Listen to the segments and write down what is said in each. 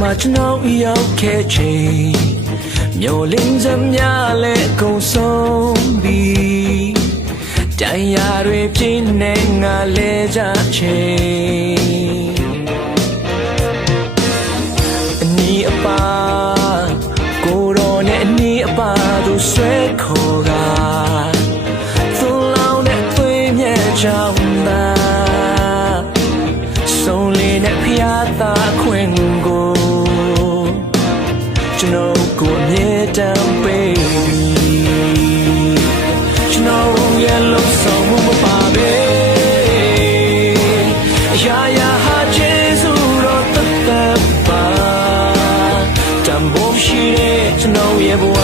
မှာကျွန်တော်ရောက်ခဲ့ချိန်မျိုးလင်းစမြလဲကုန်ဆုံးပြီးတရားတွေပြင်းနေငါလဲကြချိန် ဆုံးလေးနဲ့ဖျားသားခွင့်ကိုကျွန်တော်ကိုအမြဲတမ်းပေးပြီးကျွန်တော်ရဲ့လုံးဆောင်မှုမပါပဲအရာရာဟာကျေးဇူးတော်သက်သက်ပါတန်ဖို့ရှိတဲ့ကျွန်တော်ရဲ့ဘဝ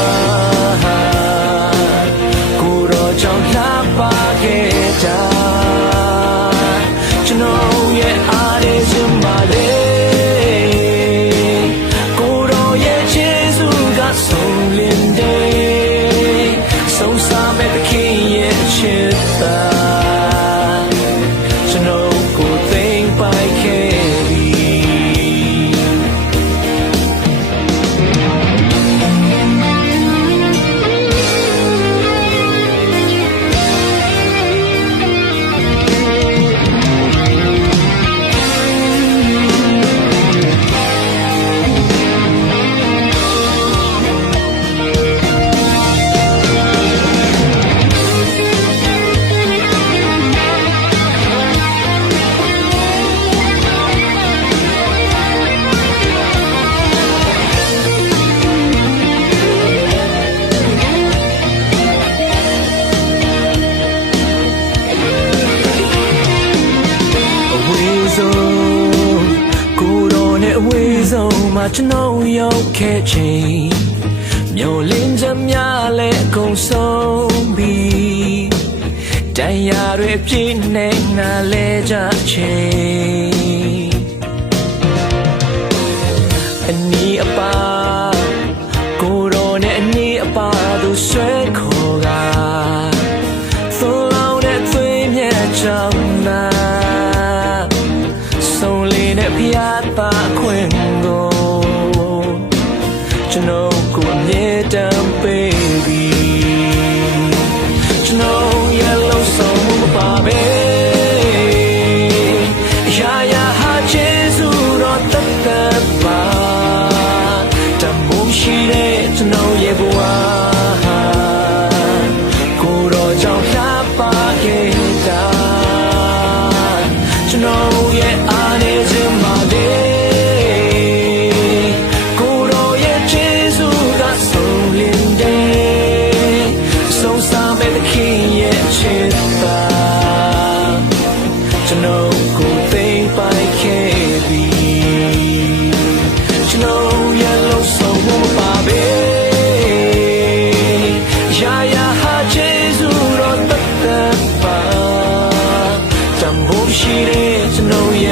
ကျွန်တော်ရောက်ခဲ့ချိန်မျိုးလင်းချမ်းများလဲအကုန်ဆုံးပြီးတရားတွေပြည့်နေငါလဲကြချိန်အနီးအပါကိုယ်တော်နဲ့အနီးအပါသူဆွဲခေါ်ကသုံးလောင်းတဲ့သွေးမြတ်ကြောင့်နာဆုံးလေးနဲ့ဖျားပါခွင့်ကို ကျွန်တော်ကိုအမြဲတမ်းပေးပြီးကျွန်တော်ရဲ့လုံးဆောင်မှုမပါပဲရာရာဟာကျေးဇူးတော်သက်သက်ပါတမိုးရှိတဲ့ကျွန်တော်ရဲ့ဘဝ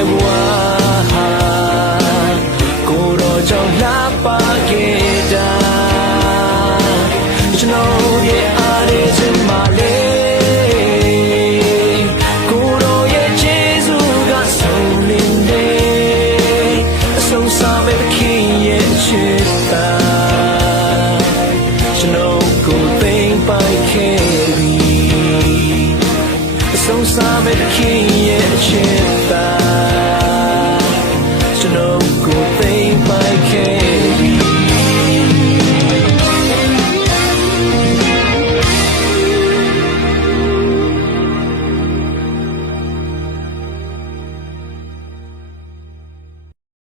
ဘဝဟာကိုယ်တော်ကြောင့်လာပါခဲ့